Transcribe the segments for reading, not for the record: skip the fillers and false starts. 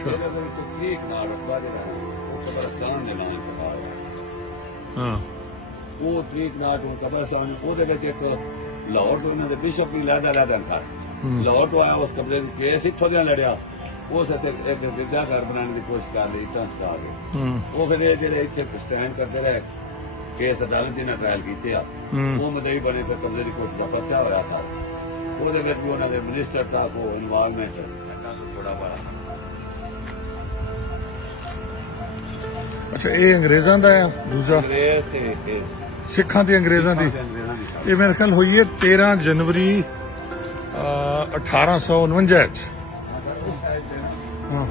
अच्छा हाँ वो तरीक नाट कब्रिस्तान एक लाहौर तो इन्होंने बिशप भी लैदा लैदा सर लाहौर तो आया उस कब्जे केस इतों दिया लड़िया उस एक विद्याघर बनाने की कोशिश कर ली इटा स्टार वो फिर ये जेडे इतने स्टैंड करते रहे केस अदालत ने ट्रायल किए वो मदई बने फिर कब्जे की कोशिश का पर्चा होया सर वो भी उन्होंने मिनिस्टर था को इन्वॉल्वमेंट थोड़ा बड़ा। अच्छा ये अंग्रेजा का है दूसरा सिखा की अंग्रेजा की ये मेरे ख्याल हुई है 13 जनवरी 1849 हाँ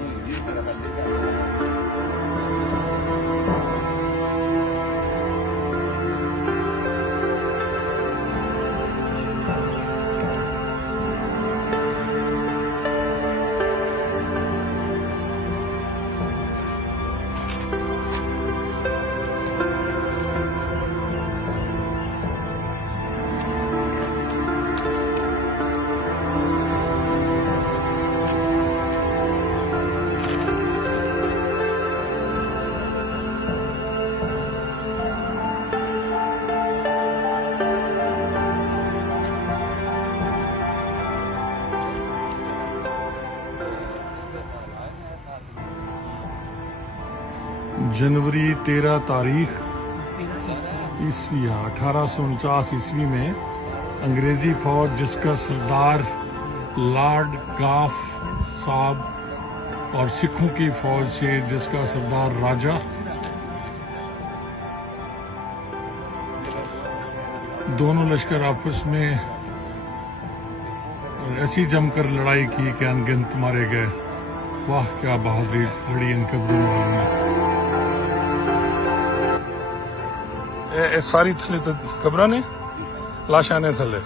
जनवरी 13 तारीख ईस्वी 1849 ईस्वी में अंग्रेजी फौज जिसका सरदार लॉर्ड गाफ साहब और सिखों की फौज से जिसका सरदार राजा दोनों लश्कर आपस में ऐसी जमकर लड़ाई की कि अनगिनत मारे गए। वाह क्या बहादुरी लड़ी इन कब्रों वालों ने। सारी थले तो कब्र ने लाशा ने थले